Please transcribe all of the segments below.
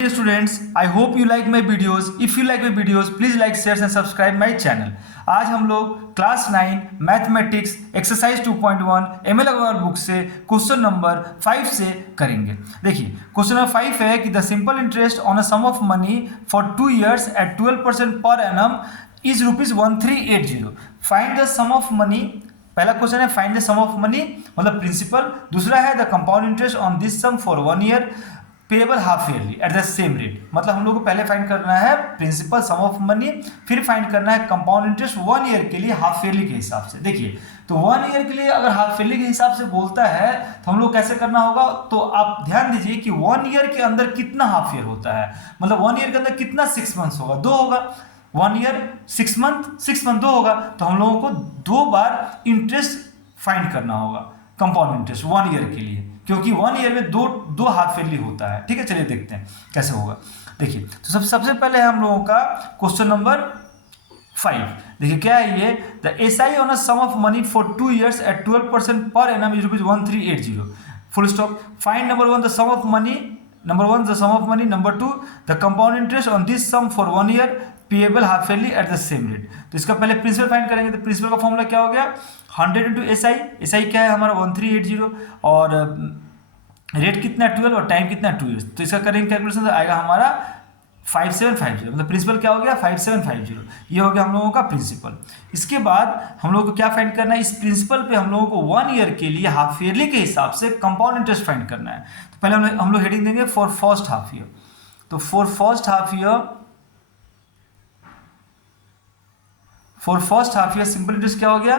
Dear students, I hope you like my videos. If you like my videos, please like, share and subscribe my channel. आज हम लोग class 9 mathematics exercise 2.1 M L Agarwal book से question number 5 से करेंगे। देखिए question number 5 है कि the simple interest on a sum of money for 2 years at 12% per annum is ₹1380। Find the sum of money. पहला क्वेश्चन है find the sum of money मतलब principal. दूसरा है the compound interest on this sum for 1 year payable half yearly at the same rate. मतलब हम लोग को पहले फाइंड करना है प्रिंसिपल सम ऑफ मनी, फिर फाइंड करना है कंपाउंड इंटरेस्ट 1 year के लिए हाफ ईयरली के हिसाब से। देखिए तो 1 year के लिए अगर हाफ ईयरली के हिसाब से बोलता है तो हम लोग कैसे करना होगा, तो आप ध्यान दीजिए कि 1 year के अंदर कितना हाफ ईयर होता है, मतलब 1 year के अंदर कितना 6 months होगा, 2 होगा। 1 year 6 month 2 होगा, तो हम लोगों को 2 बार इंटरेस्ट फाइंड करना होगा कंपाउंड इंटरेस्ट 1 year के लिए, क्योंकि 1 year में दो हाफ ईयरली होता है। ठीक है, चलिए देखते हैं कैसे होगा। देखिए तो सबसे पहले हम लोगों का क्वेश्चन नंबर 5। देखिए क्या है ये, the SI on a sum of money for 2 years at 12% per annum is ₹1380 full stop. Find number 1 the sum of money, number 1 the sum of money, number 2 the compound interest on this sum for 1 year payable half yearly at the same rate. तो इसका पहले principal find करेंगे। तो principal का formula क्या हो गया, 100 into SI क्या है हमारा 1380 और रेट कितना है 12 और टाइम कितना है 2 years। तो इसका करेंगे कैलकुलेशन तो आएगा हमारा 5750। मतलब प्रिंसिपल क्या हो गया 5750, ये हो गया हम लोगों का प्रिंसिपल। इसके बाद हम लोगों को क्या फाइंड करना है, इस प्रिंसिपल पे हम लोगों को 1 year के लिए हाफ ईयरली के हिसाब से कंपाउंड इंटरेस्ट फाइंड करना है। तो पहले हम लोग हेडिंग देंगे फॉर फर्स्ट हाफ ईयर। तो for first half year simple interest क्या हो गया,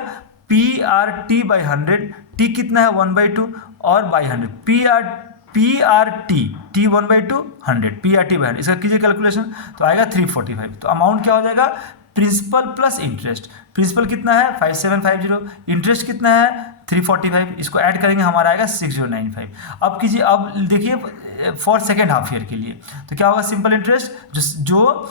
PRT बाई 100, टी कितना है 1/2 और बाई 100 PRT 1/2 100 PRT बाई 100। इसका कीजिए कैलकुलेशन तो आएगा 345। तो अमाउंट क्या हो जाएगा, प्रिंसिपल प्लस इंटरेस्ट। प्रिंसिपल कितना है 5750, इंटरेस्ट कितना है 345, इसको ऐड करेंगे हमारा आएगा 6095। अब कीजिए, अब देखिए फॉर सेकेंड हाफ ईयर के लिए तो क्या होगा, सिंपल इंटरेस्ट जो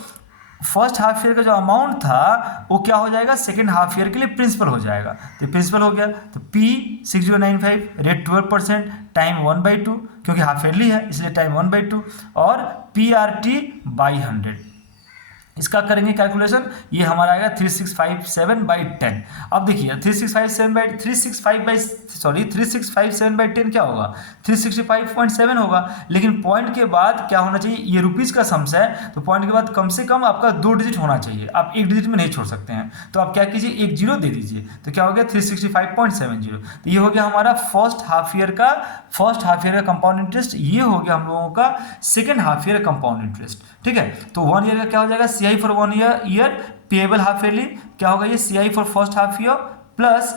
फर्स्ट हाफ ईयर का जो अमाउंट था वो क्या हो जाएगा सेकेंड हाफ ईयर के लिए प्रिंसिपल हो जाएगा। तो प्रिंसिपल हो गया तो P 6095, रेट 12%, टाइम 1/2 क्योंकि हाफ ईयरली है इसलिए टाइम 1/2 और PRT बाई 100। इसका करेंगे कैलकुलेशन, ये हमारा आएगा 3657/10। अब देखिए 3657/10 क्या होगा, 365.7 होगा। लेकिन पॉइंट के बाद क्या होना चाहिए, ये रुपीज़ का सम्स है तो पॉइंट के बाद कम से कम आपका 2 डिजिट होना चाहिए, आप 1 डिजिट में नहीं छोड़ सकते हैं। तो आप क्या कीजिए 1 जीरो दे दीजिए, तो क्या हो गया 365.70। तो ये हो गया हमारा फर्स्ट हाफ ईयर का कंपाउंड इंटरेस्ट। ये हो गया हम लोगों का second half year compound interest. ठीक है, तो 1 year का क्या हो जाएगा, CI for 1 year payable half yearly क्या होगा, ये CI for first half year plus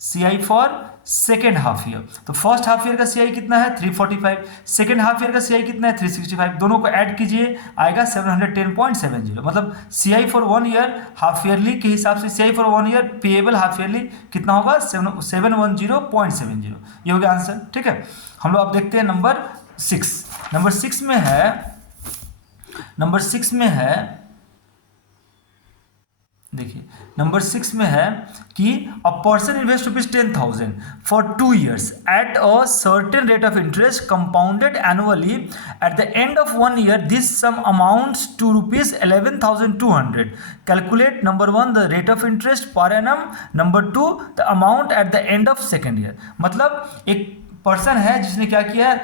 CI for second half year. तो फर्स्ट हाफ ईयर का CI कितना है 345, सेकेंड हाफ ईयर का CI कितना है 365, दोनों को ऐड कीजिए आएगा 710.70। मतलब CI for 1 year half yearly के हिसाब से CI for 1 year payable half yearly कितना होगा 710.70। ये हो गया आंसर। ठीक है, हम लोग अब देखते हैं नंबर 6। नंबर 6 में है देखिए नंबर 6 में है कि a person invest ₹10,000 for 2 years at a certain rate of interest compounded annually at the end of 1 year this sum amounts to ₹11,200। Calculate number 1 the rate of interest per annum, number 2 the amount at the end of second year. मतलब एक person है जिसने क्या किया है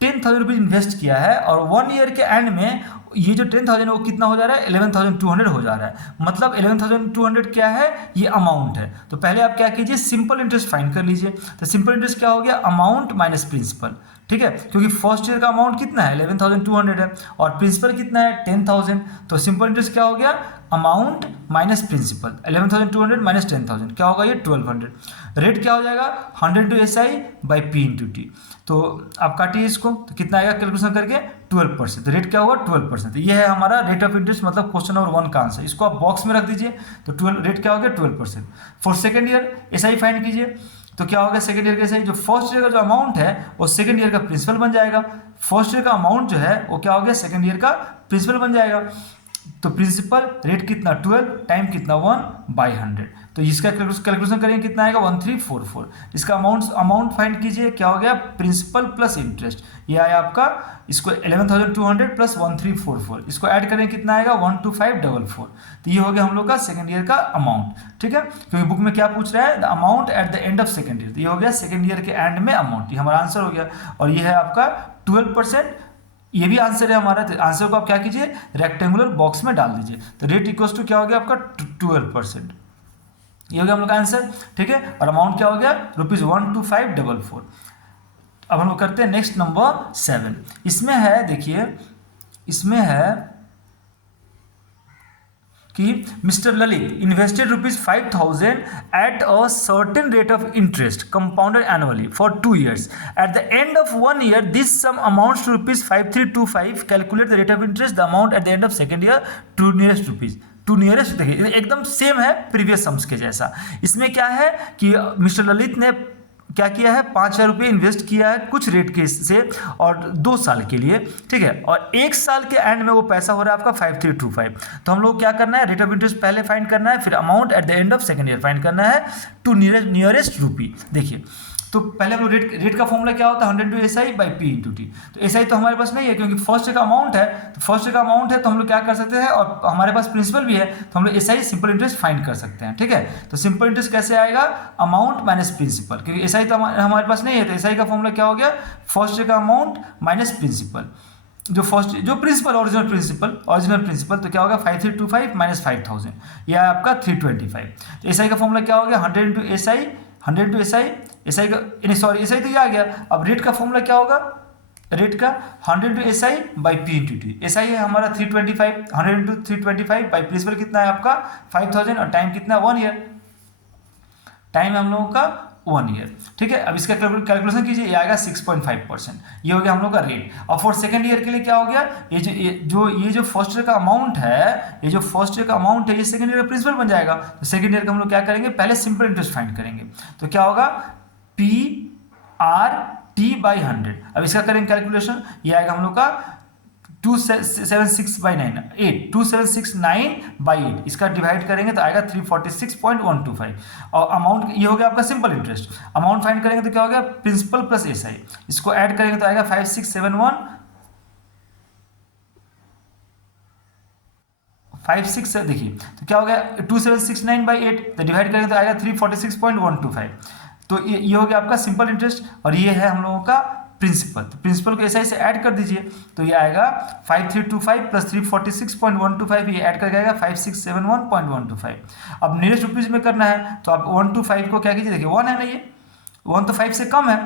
10,000 rupees invest किया है और 1 year के एंड में ये जो 10,000 वो कितना हो जा रहा है 11,200 हो जा रहा है। मतलब 11,200 क्या है, ये अमाउंट है। तो पहले आप क्या कीजिए सिंपल इंटरेस्ट फाइंड कर लीजिए। तो सिंपल इंटरेस्ट क्या हो गया, अमाउंट माइनस प्रिंसिपल। ठीक है, क्योंकि फर्स्ट ईयर का अमाउंट कितना है 11,200 है और प्रिंसिपल कितना है 10,000। तो सिंपल इंटरेस्ट क्या हो गया, अमाउंट माइनस प्रिंसिपल, 11,200 माइनस 10,000 क्या होगा ये 1200। रेट क्या हो जाएगा 100 into SI by P into T। तो आप काटिए इसको तो कितना आएगा कैलकुलेशन करके 12%। तो रेट क्या होगा 12%। तो ये है हमारा रेट ऑफ इंटरेस्ट, मतलब क्वेश्चन नंबर 1 का आंसर। इसको आप बॉक्स में रख दीजिए। तो 12 रेट क्या हो गया 12%। For second year SI find कीजिए तो क्या होगा सेकेंड ईयर का SI, जो फर्स्ट ईयर का जो अमाउंट है वो सेकेंड ईयर का प्रिंसिपल बन जाएगा। फर्स्ट ईयर का अमाउंट जो है वो क्या हो गया सेकेंड ईयर का प्रिंसिपल बन जाएगा। तो प्रिंसिपल रेट कितना 12, टाइम कितना 1/100। तो इसका कैलकुलेशन करेंगे कितना आएगा 1344। इसका अमाउंट फाइंड कीजिए, क्या हो गया प्रिंसिपल प्लस इंटरेस्ट, ये आया आपका, इसको 11,200 प्लस 1344, इसको ऐड करें कितना आएगा 12544। तो ये हो गया हम लोग का सेकेंड ईयर का अमाउंट, ठीक है, क्योंकि बुक में क्या पूछ रहा है the amount at the end of second year, तो ये हो गया सेकेंड ईयर के एंड में अमाउंट, ये हमारा आंसर हो गया। और ये है आपका 12%, ये भी आंसर है हमारा। तो आंसर को आप क्या कीजिए रेक्टेंगुलर बॉक्स में डाल दीजिए, तो रेट इक्वल्स टू क्या हो गया आपका 12%, ये हो गया हम लोग का आंसर, ठीक है। और अमाउंट क्या हो गया ₹12544। अब हम लोग करते हैं नेक्स्ट नंबर 7। इसमें है, देखिए इसमें है कि mister Lalit invested ₹5,000 eight a certain rate of interest compounded annually for 2 years. At the end of 1 year, this sum amounts to ₹5325. Calculate the rate of interest, the amount at the end of second year, to nearest rupees. To nearest देखिए एकदम same है previous sums के जैसा। इसमें क्या है कि mister Lalit ने क्या किया है 5,000 रुपये इन्वेस्ट किया है कुछ रेट के से और 2 साल के लिए, ठीक है, और 1 साल के एंड में वो पैसा हो रहा है आपका 5325। तो हम लोग क्या करना है रेट ऑफ इंटरेस्ट पहले फाइंड करना है, फिर amount at the end of second year find करना है टू नियरेस्ट रुपी। देखिए तो पहले हम लोग रेट का फॉर्मूला क्या होता है 100 × SI / P × T। तो SI तो हमारे पास नहीं है क्योंकि फर्स्ट का अमाउंट है, तो फर्स्ट का अमाउंट है तो हम लोग क्या कर सकते हैं, और हमारे पास प्रिंसिपल भी है तो हम लोग SI सिंपल इंटरेस्ट फाइंड कर सकते हैं, ठीक है। तो सिंपल इंटरेस्ट कैसे आएगा अमाउंट माइनस प्रिंसिपल, क्योंकि SI तो हमारे पास नहीं है, तो SI का फॉर्मूला क्या हो गया फर्स्ट का अमाउंट माइनस प्रिंसिपल, जो प्रिंसिपल ओरिजिनल प्रिंसिपल तो क्या होगा 5325 माइनस 5000, यह है आपका 325। तो SI का फॉर्मूला क्या हो गया 100 × SI, 100 × SI, SI का सॉरी SI तो ये आ गया। अब रेट का फॉर्मूला क्या होगा, रेट का 100 × SI / P × T। SI है हमारा 325, 100 × 325 बाई प्रिंसिपल कितना है आपका 5000, और टाइम कितना 1 ईयर, टाइम है हम लोगों का 1 ईयर, ठीक है। अब इसका कैलकुलेशन कीजिए, ये आएगा 6.5%, ये हो गया हम लोग का रेट। और फॉर सेकेंड ईयर के लिए क्या हो गया, ये जो फर्स्ट ईयर का अमाउंट है, ये जो फर्स्ट ईयर का अमाउंट है ये सेकेंड ईयर का प्रिंसिपल बन जाएगा। तो सेकेंड ईयर का हम लोग क्या करेंगे पहले सिंपल इंटरेस्ट फाइंड करेंगे, तो क्या होगा PRT/100। अब इसका करेंगे कैलकुलेशन, ये आएगा हम लोग का 2769/8, इसका डिवाइड करेंगे तो आएगा 346.125। और अमाउंट ये हो गया आपका सिंपल इंटरेस्ट। अमाउंट फाइंड करेंगे तो क्या हो गया प्रिंसिपल प्लस SI, इसको ऐड करेंगे तो आएगा 5671 देखिए तो क्या हो गया 2769/8, तो डिवाइड करेंगे तो आएगा 346.125। तो ये हो गया आपका सिंपल इंटरेस्ट, और ये है हम लोगों का प्रिंसिपल। तो प्रिंसिपल को SI से ऐड कर दीजिए, तो ये आएगा 5325 प्लस 346.125, ये ऐड करके आएगा 5671.125। अब नियरेस्ट रुपीज में करना है तो आप 1 to 5 को क्या कीजिए, देखिए 1 है ना, ये 1 तो 5 से कम है,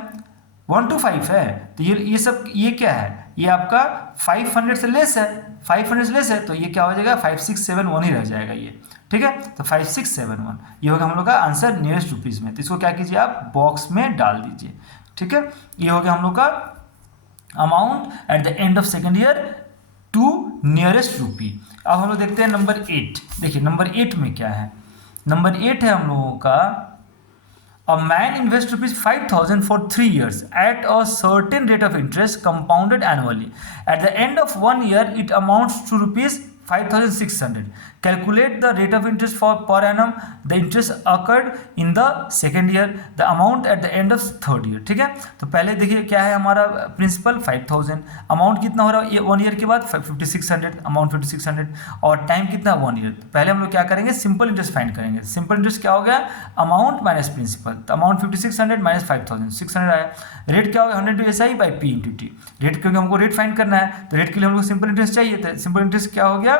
1 to 5 है, तो ये सब ये क्या है, ये आपका 500 से लेस है, 500 से लेस है, तो ये क्या हो जाएगा 5671 ही रह जाएगा ये, ठीक है। तो 5671 ये होगा हम लोग का आंसर नियरेस्ट रुपीज में। तो इसको क्या कीजिए आप बॉक्स में डाल दीजिए, ठीक है। ये हो गया हम लोग का amount at the end of second year to nearest rupee. अब हम लोग देखते हैं नंबर 8। देखिए नंबर 8 में क्या है, नंबर 8 है हम लोगों का A man invests ₹5,000 for 3 years at a certain rate of interest compounded annually. At the end of 1 year, it amounts to ₹5,600. Calculate the rate of interest for per annum. The interest occurred in the second year. The amount at the end of third year. ठीक है, तो पहले देखिए क्या है हमारा principal 5,000, amount कितना हो रहा है ये 1 ईयर के बाद 5600, अमाउंट 5600, और टाइम कितना 1 ईयर। पहले हम लोग क्या करेंगे सिंपल इंटरेस्ट फाइंड करेंगे। सिंपल इंटरेस्ट क्या हो गया अमाउंट माइनस प्रिंसिपल, तो अमाउंट 5600 माइनस 5600 आया। रेट क्या होगा 100 × SI / P × T। रेट क्योंकि हमको रेट फाइंड करना है, तो रेट के लिए हमको सिंपल इंटरेस्ट चाहिए, तो सिंपल इंटरेस्ट क्या हो गया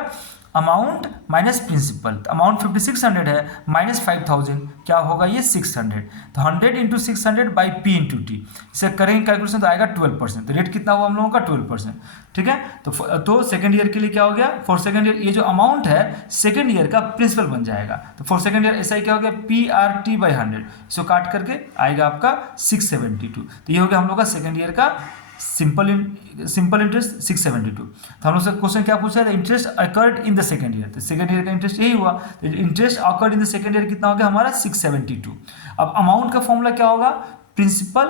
अमाउंट माइनस प्रिंसिपल, तो अमाउंट 5600 है माइनस 5000 क्या होगा ये 600, तो 100 × 600 / P × T। इसे करेंगे कैलकुलेशन तो आएगा 12%। तो रेट कितना हुआ हम लोगों का 12%, ठीक है। तो सेकंड ईयर के लिए क्या हो गया फॉर सेकंड ईयर ये जो अमाउंट है सेकंड ईयर का प्रिंसिपल बन जाएगा। तो फॉर सेकंड ईयर SI क्या हो गया PRT/100, इसको काट करके आएगा आपका 672। तो ये हो गया हम लोग का सेकंड ईयर का सिंपल इंटरेस्ट 672। तो हम लोग से क्वेश्चन क्या पूछा था interest occurred in the second year, तो सेकंड ईयर का इंटरेस्ट यही हुआ। तो interest occurred in the second year कितना हो गया हमारा 672। अब अमाउंट का फॉर्मूला क्या होगा प्रिंसिपल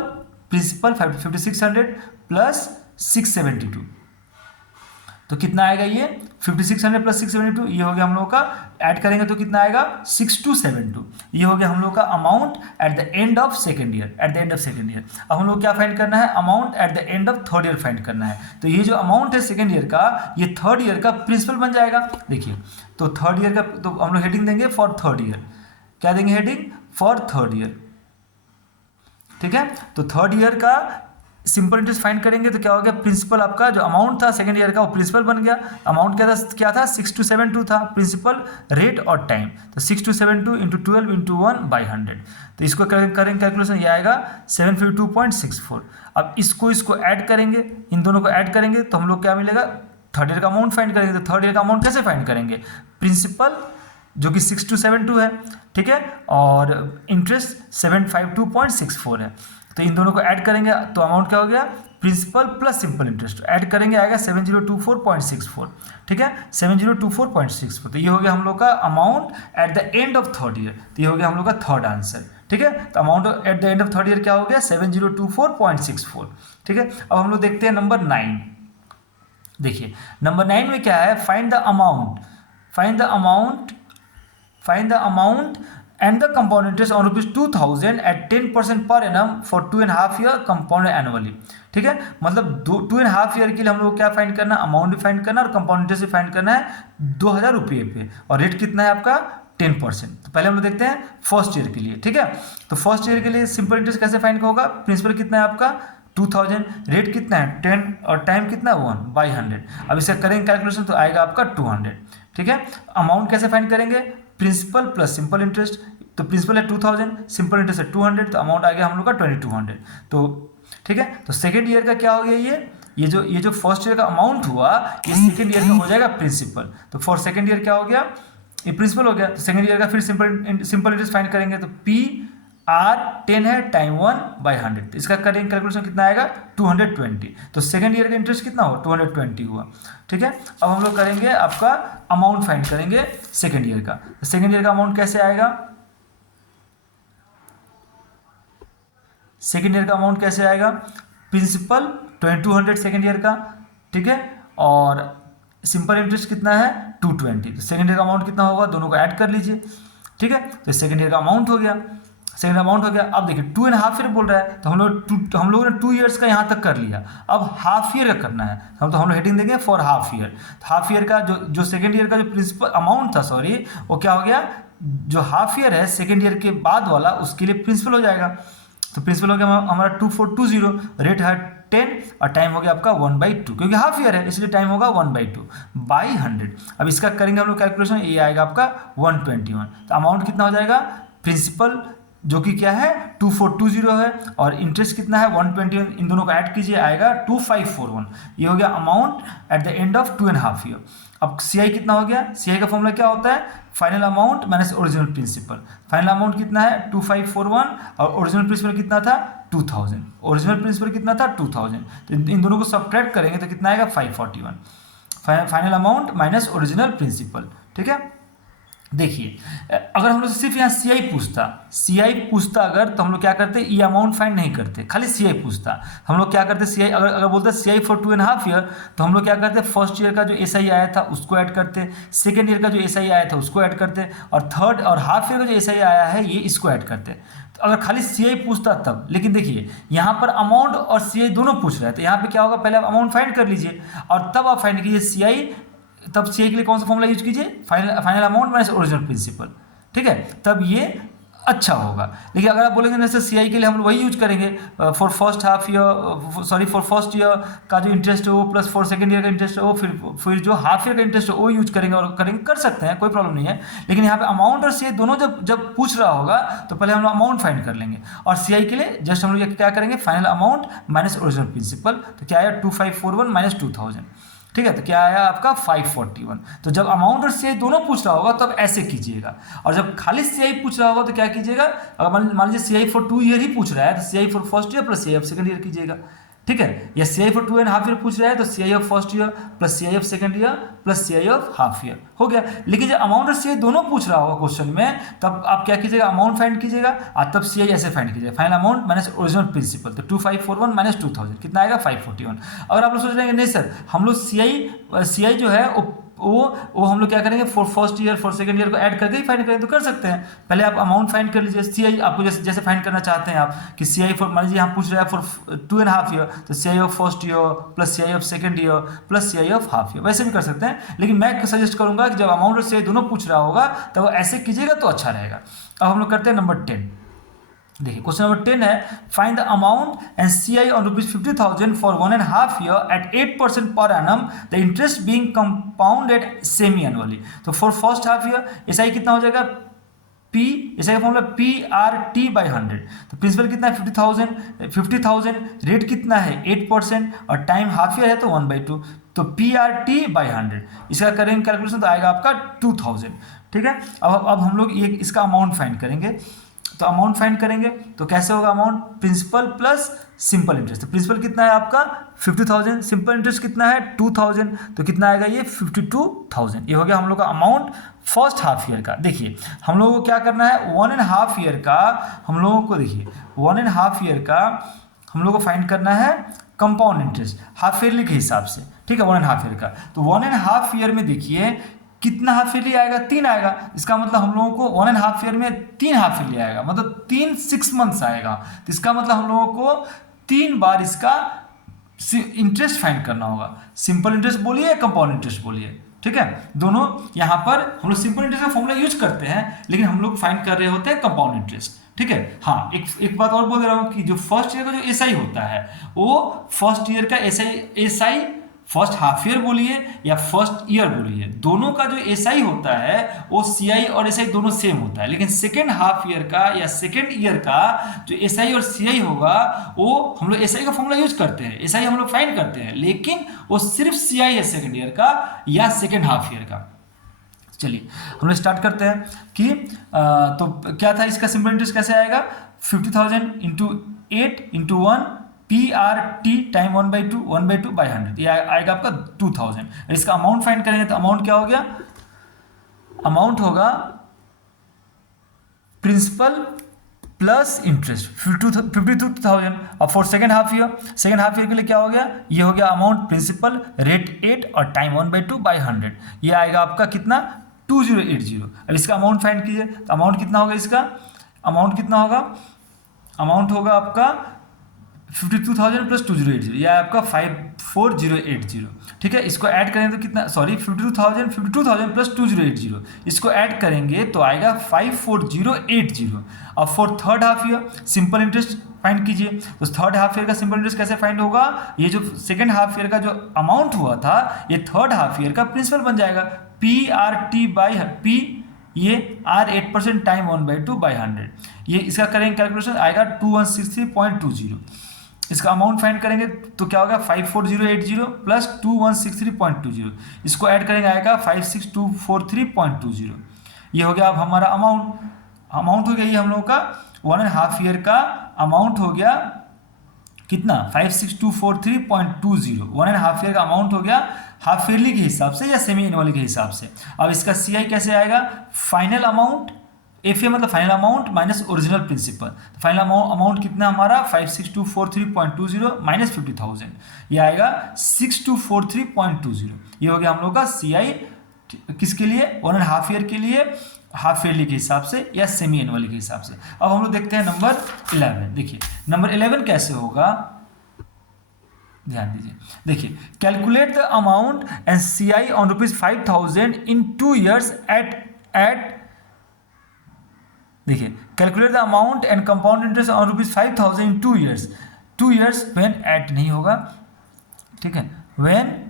5600 प्लस 672, तो कितना आएगा ये 5600 प्लस 672, ये हो गया हम लोग का, ऐड करेंगे तो कितना आएगा 6272। ये हो गया हम लोग का amount at the end of second year, eight the end of second year. अब हम लोग क्या फाइंड करना है, amount at the end of third year find करना है। तो ये जो अमाउंट है सेकेंड ईयर का, ये थर्ड ईयर का प्रिंसिपल बन जाएगा। देखिए तो थर्ड ईयर का, तो हम लोग हेडिंग देंगे फॉर थर्ड ईयर, क्या देंगे हेडिंग, फॉर थर्ड ईयर, ठीक है। तो थर्ड ईयर का सिंपल इंटरेस्ट फाइंड करेंगे तो क्या हो गया, प्रिंसिपल आपका जो अमाउंट था सेकंड ईयर का वो प्रिंसिपल बन गया। अमाउंट क्या था 6272 था, प्रिंसिपल रेट और टाइम, तो 6272 इंटू 12 इंटू 1/100, तो इसको करेंगे कैलकुलेशन, ये आएगा 752.64। अब इसको ऐड करेंगे, इन दोनों को ऐड करेंगे तो हम लोग क्या मिलेगा, थर्ड ईयर का अमाउंट फाइंड करेंगे। तो थर्ड ईयर का अमाउंट कैसे फाइंड करेंगे, प्रिंसिपल जो कि 6272 है, ठीक है, और इंटरेस्ट 752.64 है, तो इन दोनों को ऐड करेंगे तो अमाउंट क्या हो गया, principal plus simple interest, add करेंगे आएगा 7024.64, ठीक है, 7024.64। तो ये हो गया हम लोग का amount at the end of third year, तो ये हो गया हम लोग का थर्ड आंसर, ठीक है। तो amount at the end of third year क्या हो गया 7024.64, ठीक है। अब हम लोग देखते हैं नंबर 9। देखिए नंबर 9 में क्या है, find the amount, find the amount, find the amount and the compound interest on rupees 2000 at 10% per annum for 2.5 year compounded annually, ठीक है। मतलब 2.5 ईयर के लिए हम लोग क्या फाइंड करना, अमाउंट भी फाइंड करना और कंपाउंड इंटरेस्ट भी फाइंड करना है 2000 रुपये पे, और रेट कितना है आपका 10%। तो पहले हम लोग देखते हैं फर्स्ट ईयर के लिए, ठीक है। तो फर्स्ट ईयर के लिए सिंपल इंटरेस्ट कैसे फाइंड होगा, प्रिंसिपल कितना है आपका 2000, रेट कितना है 10 और टाइम कितना 1/100। अब इसका करेंगे कैलकुलेशन तो आएगा आपका 200, ठीक है। अमाउंट कैसे फाइंड करेंगे, प्रिंसिपल प्लस सिंपल इंटरेस्ट, तो प्रिंसिपल है 2000, सिंपल इंटरेस्ट है 200, तो अमाउंट आ गया हम लोग का 2200, तो ठीक है। तो सेकेंड ईयर का क्या हो गया, ये जो फर्स्ट ईयर का अमाउंट हुआ ये सेकेंड ईयर का हो जाएगा प्रिंसिपल, तो फॉर सेकेंड ईयर क्या हो गया, ये प्रिंसिपल हो गया। तो सेकेंड ईयर का फिर सिंपल इंटरेस्ट फाइंड करेंगे, तो PR 10 है टाइम 1/100, तो इसका करेंगे कैलकुलेशन कितना आएगा 220, तो सेकेंड ईयर का इंटरेस्ट कितना हुआ 220 हुआ, ठीक है। अब हम लोग करेंगे आपका अमाउंट फाइंड करेंगे सेकेंड ईयर का, तो सेकेंड ईयर का अमाउंट कैसे आएगा, सेकेंड ईयर का अमाउंट कैसे आएगा, प्रिंसिपल 2200 सेकेंड ईयर का, ठीक है, और सिंपल इंटरेस्ट कितना है 220, तो सेकेंड ईयर का अमाउंट कितना होगा, दोनों को ऐड कर लीजिए, ठीक है। तो सेकेंड ईयर का अमाउंट हो गया, सेकेंड अमाउंट हो गया। अब देखिए 2.5 ईयर बोल रहा है, तो हम लोग ने 2 ईयर्स का यहाँ तक कर लिया, अब हाफ ईयर का करना है, तो हम लोग हेडिंग देंगे for half year. Half year का जो सेकेंड ईयर का जो प्रिंसिपल अमाउंट था, सॉरी, वो क्या हो गया, जो हाफ ईयर है सेकेंड ईयर के बाद वाला उसके लिए प्रिंसिपल हो जाएगा, तो प्रिंसिपल हो गया हमारा 2420, रेट है 10 और टाइम हो गया आपका 1/2, क्योंकि हाफ ईयर है इसलिए टाइम होगा 1/2/100। अब इसका करेंगे हम लोग कैलकुलेशन, ये आएगा आपका 121, तो अमाउंट कितना हो जाएगा, प्रिंसिपल जो कि क्या है 2420 है और इंटरेस्ट कितना है 121, इन दोनों को ऐड कीजिए आएगा 2541, ये हो गया amount at the end of 2.5 year. अब CI कितना हो गया, CI का फॉर्मूला क्या होता है, final amount minus original principal. Final amount कितना है 2541 और ओरिजिनल प्रिंसिपल कितना था 2000, ओरिजिनल प्रिंसिपल कितना था 2000, तो इन दोनों को सब्ट्रैक्ट करेंगे तो कितना आएगा 541, final amount minus original principal, ठीक है। देखिए अगर हम लोग सिर्फ यहाँ CI पूछता अगर, तो हम लोग क्या करते, ये अमाउंट फाइंड नहीं करते, खाली CI पूछता, हम लोग क्या करते CI अगर बोलते CI फॉर 2.5 ईयर, तो हम लोग क्या करते, फर्स्ट ईयर का जो SI आया था उसको ऐड करते, सेकेंड ईयर का जो SI आया था उसको ऐड करते, और थर्ड और हाफ ईयर का जो SI आया है ये इसको ऐड करते। तो अगर खाली CI पूछता तब, लेकिन देखिए यहाँ पर अमाउंट और CI दोनों पूछ रहे हैं, तो यहाँ पे क्या होगा, पहले आप अमाउंट फाइंड कर लीजिए और तब आप फाइंड कीजिए CI, तब CI के लिए कौन सा फॉर्मूला यूज कीजिए, final amount minus original principal, ठीक है, तब ये अच्छा होगा। लेकिन अगर आप बोलेंगे जैसे CI के लिए हम लोग वही यूज करेंगे for first half year, sorry for first year का जो इंटरेस्ट है वो प्लस फॉर सेकेंड ईयर का इंटरेस्ट है वो, फिर जो हाफ ईयर का इंटरेस्ट है वो यूज करेंगे और कर सकते हैं, कोई प्रॉब्लम नहीं है। लेकिन यहाँ पे अमाउंट और CI दोनों जब पूछ रहा होगा तो पहले हम लोग अमाउंट फाइंड कर लेंगे, और CI के लिए जस्ट हम लोग क्या करेंगे, final amount minus original principal, तो क्या आया 2541 माइनस 2000, ठीक है, तो क्या आया आपका 541। तो जब अमाउंट और CI दोनों पूछ रहा होगा तब ऐसे कीजिएगा, और जब खाली CI पूछ रहा होगा तो क्या कीजिएगा, अगर मान लीजिए CI फॉर 2 ईयर ही पूछ रहा है तो CI for first year plus CI for second year कीजिएगा, ठीक है, या सी आई फॉर 2.5 ईयर पूछ रहा है तो C I of first year plus C I of second year plus C I of half year हो गया। लेकिन जब अमाउंट और सी आई दोनों पूछ रहा होगा क्वेश्चन में, तब आप क्या कीजिएगा, अमाउंट फाइंड कीजिएगा और तब सी आई ऐसे फाइंड कीजिएगा, final amount minus original principal, तो 2541 माइनस 2000 कितना आएगा 541। अगर आप लोग सोच रहे हैं नहीं सर हम लोग सी आई जो है वो हम लोग क्या करेंगे, for first year for second year को ऐड करके ही फाइंड करेंगे, तो कर सकते हैं। पहले आप अमाउंट फाइंड कर लीजिए, सी आई आपको जैसे फाइंड करना चाहते हैं आप कि सी आई फॉर, मान लीजिए यहाँ पूछ रहा है फॉर 2.5 ईयर, तो C I of first year plus C I of second year plus C I of half year, वैसे भी कर सकते हैं। लेकिन मैं सजेस्ट करूंगा कि जब अमाउंट और सी आई दोनों पूछ रहा होगा तो ऐसे कीजिएगा तो अच्छा रहेगा। अब हम लोग करते हैं नंबर 10। देखिए क्वेश्चन नंबर 10 है, find the amount and C I on ₹50,000 for 1.5 year at 8% per annum, the interest being compounded semi annually. तो for first half year S I कितना हो जाएगा, पी एस आई का फॉर्मूला PR/T/100। तो principal कितना है 50,000, rate कितना है 8% और टाइम हाफ ईयर है तो 1/2, तो PR/T/100 इसका करेंगे कैलकुलेशन तो आएगा आपका 2000। ठीक है, अब हम लोग ये इसका अमाउंट फाइंड करेंगे। तो अमाउंट फाइंड करेंगे तो कैसे होगा, amount principal plus simple interest. तो प्रिंसिपल कितना है आपका 50,000, सिंपल इंटरेस्ट कितना है 2000, तो कितना आएगा ये 52,000। ये हो गया हम लोग का अमाउंट फर्स्ट हाफ ईयर का। देखिए हम लोगों को क्या करना है, 1.5 ईयर का हम लोगों को, देखिए 1.5 ईयर का हम लोग को फाइंड करना है कंपाउंड इंटरेस्ट हाफ ईयरली के हिसाब से। ठीक है, 1.5 ईयर का, तो 1.5 ईयर में देखिए कितना हाफ ईयरली आएगा, 3 आएगा। इसका मतलब हम लोगों को 1.5 ईयर में 3 हाफ ईयरली आएगा, मतलब 3 6 मंथ्स आएगा। तो इसका मतलब हम लोगों को 3 बार इसका इंटरेस्ट फाइंड करना होगा। सिंपल इंटरेस्ट बोलिए या कंपाउंड इंटरेस्ट बोलिए, ठीक है, दोनों यहाँ पर हम लोग सिंपल इंटरेस्ट का फॉर्मूला यूज करते हैं, लेकिन हम लोग फाइंड कर रहे होते हैं कंपाउंड इंटरेस्ट। ठीक है, हाँ एक बात और बोल रहा हूँ कि जो फर्स्ट ईयर का जो एस आई होता है वो फर्स्ट ईयर का S I first half year बोलिए या फर्स्ट ईयर बोलिए, दोनों का जो एस आई होता है वो सी आई और एस आई दोनों सेम होता है। लेकिन सेकेंड हाफ ईयर का या सेकेंड ईयर का जो एस आई और सी आई होगा वो हम लोग एस आई का फॉर्मूला यूज करते हैं, एस आई हम लोग फाइंड करते हैं, लेकिन वो सिर्फ सी आई है सेकेंड ईयर का या सेकेंड हाफ ईयर का। चलिए हम लोग स्टार्ट करते हैं कि तो क्या था इसका सिंपल इंटरेस्ट कैसे आएगा, 50,000 इंटू 8 इंटू 1 PR/T टाइम 1/2 ये आएगा आपका 2000। इसका अमाउंट फाइंड करेंगे तो अमाउंट क्या हो गया, अमाउंट होगा प्रिंसिपल प्लस इंटरेस्ट 52,000। और फॉर सेकेंड हाफ ईयर के लिए क्या हो गया, ये हो गया अमाउंट प्रिंसिपल रेट 8 और टाइम 1/2/100, ये आएगा आपका कितना 2080। अब इसका अमाउंट फाइंड कीजिए तो अमाउंट कितना होगा, इसका अमाउंट कितना होगा, अमाउंट होगा आपका 52,000 प्लस 2080, यह आपका 54080। ठीक है, इसको ऐड करेंगे तो कितना, सॉरी 52,000 प्लस 2080, इसको ऐड करेंगे तो आएगा 54080। अब for third half year simple interest find कीजिए, तो थर्ड हाफ ईयर का सिंपल इंटरेस्ट कैसे फाइंड होगा, ये जो सेकेंड हाफ ईयर का जो अमाउंट हुआ था ये थर्ड हाफ ईयर का प्रिंसिपल बन जाएगा PR/T/P, ये R 8% टाइम 1/2/100, ये इसका करेंगे कैलकुलेशन आएगा 2163.20। इसका अमाउंट फाइंड करेंगे तो क्या होगा 54080 प्लस 2163.20, इसको ऐड करेंगे आएगा 56243.20। ये हो गया अब हमारा अमाउंट हो गया, ये हम लोगों का 1.5 ईयर का अमाउंट हो गया कितना 56243.20। 1.5 ईयर का अमाउंट हो गया हाफ ईयरली के हिसाब से या सेमी एनुअली के हिसाब से। अब इसका सी आई कैसे आएगा, फाइनल अमाउंट एफ ए मतलब final amount minus original principal. तो फाइनल अमाउंट कितना हमारा 56243.20 माइनस 50,000, ये आएगा 6243.20। ये हो गया हम लोग का सी आई किसके लिए, 1.5 ईयर के लिए हाफ ईयरली के हिसाब से या सेमी एनुअली के हिसाब से। अब हम लोग देखते हैं नंबर 11। देखिए नंबर 11 कैसे होगा, ध्यान दीजिए। देखिए calculate the amount and C I on ₹5,000 in 2 years at देखिए calculate the amount and compound interest on ₹5,000 in 2 years। 2 years when at नहीं होगा, ठीक है, when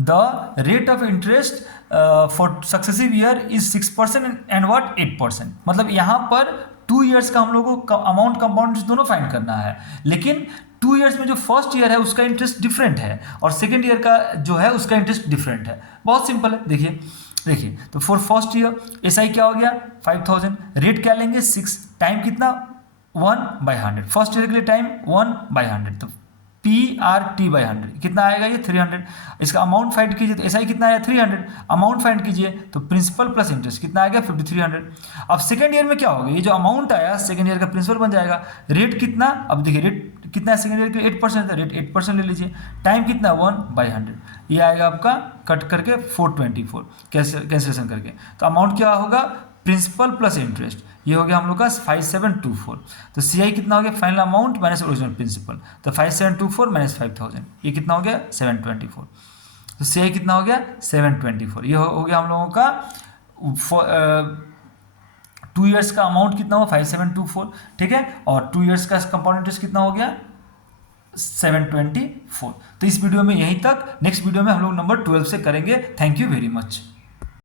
the rate of interest for successive year is 6% and what 8%। मतलब यहाँ पर 2 years का हम लोगों को अमाउंट कंपाउंड इंटरेस्ट दोनों फाइंड करना है, लेकिन 2 years में जो फर्स्ट ईयर है उसका इंटरेस्ट डिफरेंट है और सेकेंड ईयर का जो है उसका इंटरेस्ट डिफरेंट है। बहुत सिंपल है, देखिए तो फॉर फर्स्ट ईयर एस आई क्या हो गया 5,000, रेट क्या लेंगे 6, टाइम कितना 1/100, फर्स्ट ईयर के लिए टाइम 1/100, तो PRT/100 कितना आएगा ये 300। इसका अमाउंट फाइंड कीजिए, तो SI कितना आया 300, अमाउंट फाइंड कीजिए तो प्रिंसिपल प्लस इंटरेस्ट कितना आ गया 5300। अब सेकेंड ईयर में क्या होगा, ये जो अमाउंट आया सेकेंड ईयर का प्रिंसिपल बन जाएगा। रेट कितना, अब देखिए रेट कितना है सेकेंड ईयर के 8% है, रेट 8% ले लीजिए। टाइम कितना 1/100, ये आएगा आपका कट करके 424 कैंसिलेशन करके। तो अमाउंट क्या होगा, प्रिंसिपल प्लस इंटरेस्ट, ये हो गया हम लोग का 5724। तो CI कितना हो गया, final amount minus original principal, तो 5724 माइनस 5000, ये कितना हो गया 724। तो CI कितना हो गया 724। ये हो गया हम लोगों का 2 ईयर्स का अमाउंट कितना हुआ 5724, ठीक है। और 2 ईयर्स का कंपाउंड इंटरेस्ट कितना हो गया 724। तो इस वीडियो में यहीं तक, नेक्स्ट वीडियो में हम लोग नंबर 12 से करेंगे। Thank you very much.